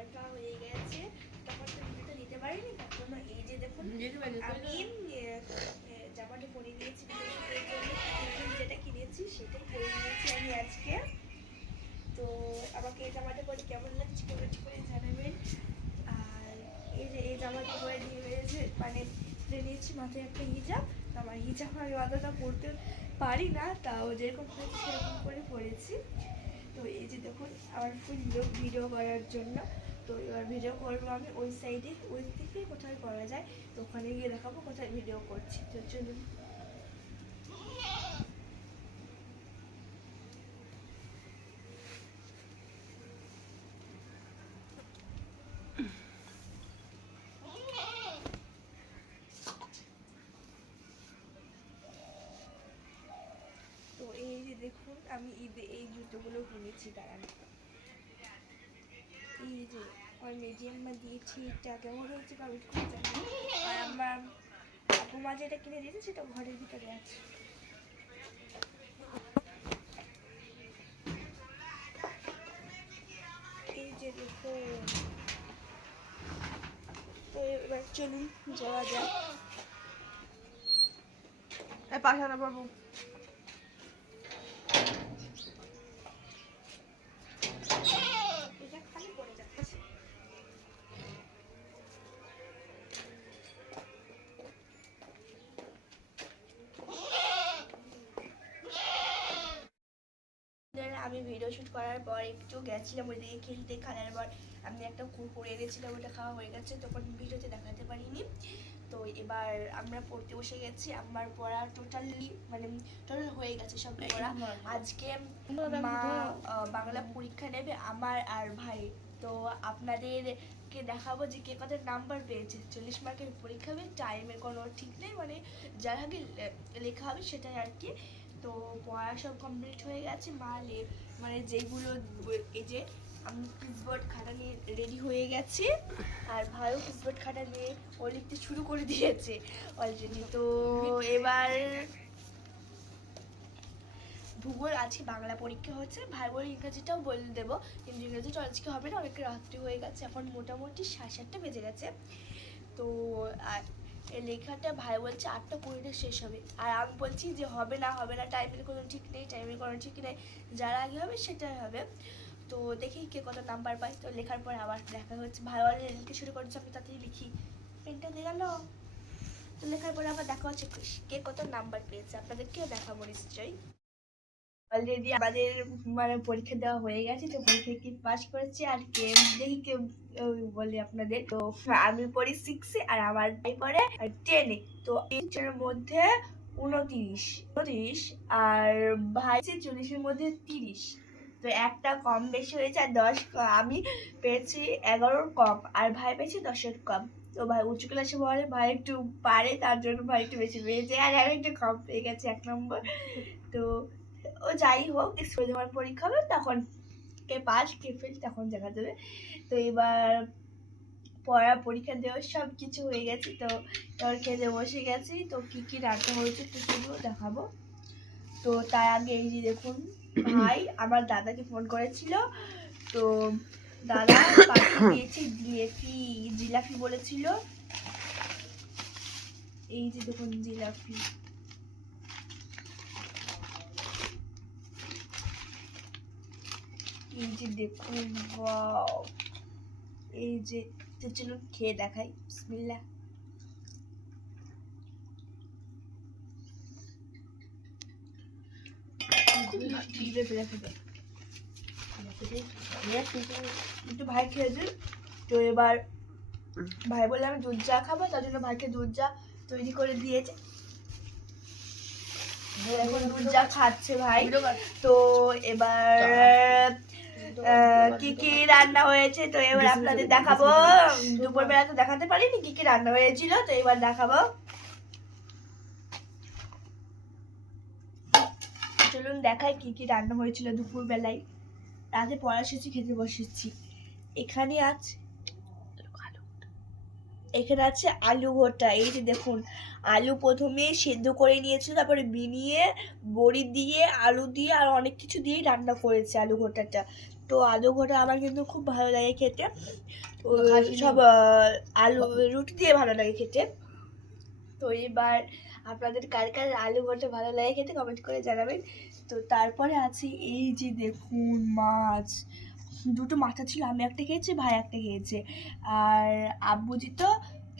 খাবার খাওয়া হয়ে গেছে, তখন তো ভিডিওটা দিতে পারিনি। তখন এই যে দেখুন আমি জামাটা পরে নিয়েছি ভিডিও জন্য, যেটা কিনেছি সেটাই পরে নিয়েছি আমি আজকে। তো আমাকে এই জামাটা পরে কেমন লাগছে কমেন্ট করে জানাবেন। আর এই যে এই জামাটা পরে দিয়ে হয়েছে মানে নিয়েছি মাথায় একটা হিজাব। আমার হিজাব আমি অতটা পরতে পারি না, তাও যেরকম হয়েছে সেরকম করে পরেছি। তো এই যে দেখুন আমার ফুল লুক ভিডিও করার জন্য। তো এবার ভিডিও করবো আমি ওই সাইডে, ওই থেকে কোথায় করা যায় তো ওখানে গিয়ে দেখাবো কোথায় ভিডিও করছি। তো চলুন। তো এই যে দেখুন আমি ঈদে এই জুতোগুলো কিনেছি, দাঁড়ান। এই যে আমার মিডিয়াম মা দিয়েছি, এটা কেমন হয়েছে কমেন্ট করে জানাবেন। আর আমার আপু মা যেটা কিনে দিয়েছে সেটা ঘরের ভিতরে আছে। এই যে দেখুন। তো এবার চলুন যাওয়া যাক। পাশানা বাবু এটা খালি পড়ে যাচ্ছে। আমি ভিডিও শুট করার পর একটু গেছিলাম ওইদিকে খেলতে, খেলার পর আমি একটা কুকুর এনেছিলাম, ওটা খাওয়া হয়ে গেছে, তখন ভিডিওতে দেখাতে পারিনি। তো এবার আমরা পড়তে বসে গেছি, আমার পড়া টোটাল হয়ে গেছে সব পড়া। আজকে মা বাংলা পরীক্ষা নেবে আমার আর ভাই। তো আপনাদেরকে দেখাবো যে কে কত নাম্বার পেয়েছে। 40 মার্কের পরীক্ষা হবে, টাইমের কোনো ঠিক নেই, মানে যার আগে লেখা হবে সেটাই আর কি। তো পড়া সব কমপ্লিট হয়ে গেছে, মানে যেগুলো এই যে আমি পিসবোর্ড খাতা নিয়ে রেডি হয়ে গেছি, আর ভাইও পিসবোর্ড খাতা নিয়ে ও লিখতে শুরু করে দিয়েছে অলরেডি। তো এবার ভূগোল, আজকে বাংলা পরীক্ষা হচ্ছে, ভাই বলে ইংরেজিটাও বলে দেবো, কিন্তু ইংরেজিটা আজকে হবে না, অনেক রাত্রি হয়ে গেছে, এখন মোটামুটি 7:30 বেজে গেছে। তো এই লেখাটা ভাই বলছে 8:20 শেষ হবে, আর আমি বলছি যে হবে না টাইমের কোনো ঠিক নেই, যার আগে হবে সেটাই হবে। তো দেখি কে কত নাম্বার পাই। তো লেখার পরে আবার দেখা হচ্ছে, ভাই অলরেডি লিখতে শুরু করেছে, আমি তাড়াতাড়ি লিখি, পেনটা দিয়ে গেল। তো লেখার পরে আবার দেখা হচ্ছে কে কত নাম্বার পেয়েছে, আপনাদেরকেও দেখাবো নিশ্চয়ই। অলরেডি আমাদের মানে পরীক্ষা দেওয়া হয়ে গেছে, তো পরীক্ষা কি পাস করেছি, আর কে দেখি কে বলি আপনাদের। তো আমি পড়ি 6-এ আর আমার ভাই পড়ে 10-এ। তো এর মধ্যে 29 আর ভাই 40-এর মধ্যে 30। তো একটা কম বেশি হয়েছে, আর 10 আমি পেয়েছি 11 কম, আর ভাই পেয়েছি 10 কম। তো ভাই উঁচু ক্লাসে পড়ে, ভাই একটু পারে, তার জন্য ভাই একটু বেশি পেয়েছে, আর আমি একটু কম পেয়ে গেছি 1 নম্বর। তো ও যাই হোক, স্কুলে যখন পরীক্ষা হবে তখন কে পাস কে ফেল তখন দেখা যাবে। তো এবার পরীক্ষা দেওয়ার সব কিছু হয়ে গেছে, তো এবার খেতে বসে গেছি। তো কি কি রান্না হয়েছে তো সেগুলো দেখাবো। তো তার আগে এই যে দেখুন, ভাই আমার দাদাকে ফোন করেছিল, তো দাদা পাঠিয়ে দিয়েছে জিলাপি বলেছিল। এই যে দেখুন জিলাপি, এই যে দেখুন, ওয়াও, এই যে চলুন খেয়ে দেখাই, বিসমিল্লাহ। একটু ভাই খেয়েছে। তো এবার ভাই বলে আমি দুধ চা খাবো, তার জন্য ভাইকে দুধ চা তৈরি করে দিয়েছে, এখন দুধ চা খাচ্ছে ভাই। তো এবার কি কি রান্না হয়েছে তো এবার আপনাদের দেখাবো। দুপুরবেলা তো দেখাতে পারিনি কি কি রান্না হয়েছিল, তো এবার দেখাবো। চলুন দেখাই কি কি রান্না হয়েছিল দুপুর বেলায়। রাতে পড়া শেষে খেতে বসেছি। এখানে আছে এখানে আছে আলু ভর্তা। এই যে দেখুন, আলু প্রথমে সেদ্ধ করে নিয়েছিল, তারপরে বিনিয়ে বড়ি দিয়ে আলু দিয়ে আর অনেক কিছু দিয়েই রান্না করেছে আলু ভর্তাটা। তো আলু ভর্তা আমার কিন্তু খুব ভালো লাগে খেতে। তো সব আলু রুটি দিয়ে ভালো লাগে খেতে। তো এবার আপনাদের কার কার আলু ভর্তা ভালো লাগে খেতে কমেন্ট করে জানাবেন। তো তারপরে আছে এই যে দেখুন মাছ, দুটো মাথা ছিল, আমি একটা খেয়েছি, ভাই একটা খেয়েছে, আর আব্বুজি তো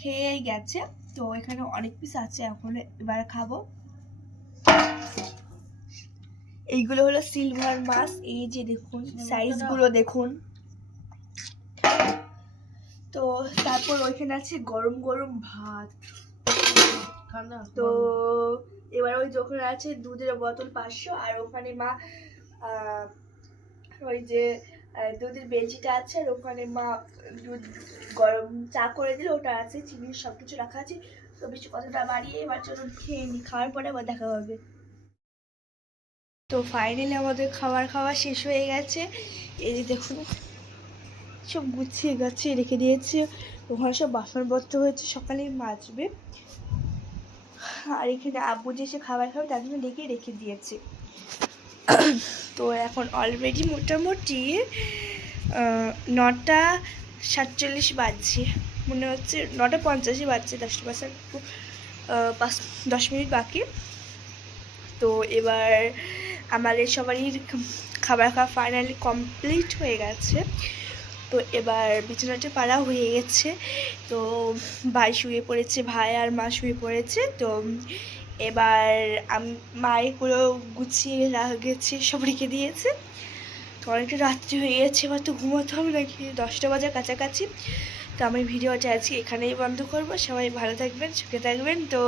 খেয়েই গেছে। তো এখানে অনেক পিস আছে, এখন এবার খাবো। এইগুলো হলো সিলভার মাছ, এই যে দেখুন সাইজগুলো দেখুন। তো তারপর ওইখানে আছে গরম গরম ভাত। তো এবার ওই যখন আছে দুধের বোতল 500, আর ওখানে মা ওই যে দুধের বেলচিটা আছে, আর ওখানে মা দুধ গরম চা করে দিল, ওটা আছে, চিনি সব কিছু রাখা আছে। তো বেশি কথাটা বাড়িয়ে এবার চলুন খেয়ে নি, খাওয়ার পরে আবার দেখা হবে। তো ফাইনালি আমাদের খাওয়া শেষ হয়ে গেছে। এই যে দেখুন সব গুছিয়ে গাছিয়ে রেখে দিয়েছে, ওখানে সব বাসনপত্র হয়েছে, সকালেই মাজবে। আর এখানে আব্বু যে এসে খাবার খাবে তার জন্য ডেকে রেখে দিয়েছে। তো এখন অলরেডি মোটামুটি 9:47 বাজছে, মনে হচ্ছে 9:50 বাজছে, 10 মিনিট বাকি। তো এবার আমাদের সবারই খাবার খাওয়া ফাইনালি কমপ্লিট হয়ে গেছে। তো এবার বিছানাটা পাড়া হয়ে গেছে। তো ভাই শুয়ে পড়েছে, ভাই আর মা শুয়ে পড়েছে। তো এবার মায়েরগুলো গুছিয়ে গেছে, সব রেখে দিয়েছে। তো অনেকটা রাত্রি হয়ে গেছে, এবার তো ঘুমাতে হবে নাকি, 10টা বাজার কাছাকাছি। তো আমি ভিডিওটা আজকে এখানেই বন্ধ করবো। সবাই ভালো থাকবেন, সুখে থাকবেন। তো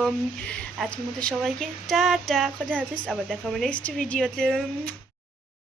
আজকের মতো সবাইকে টাটা, খোদা হাফেজ, আবার দেখা হবে নেক্সট ভিডিওতে।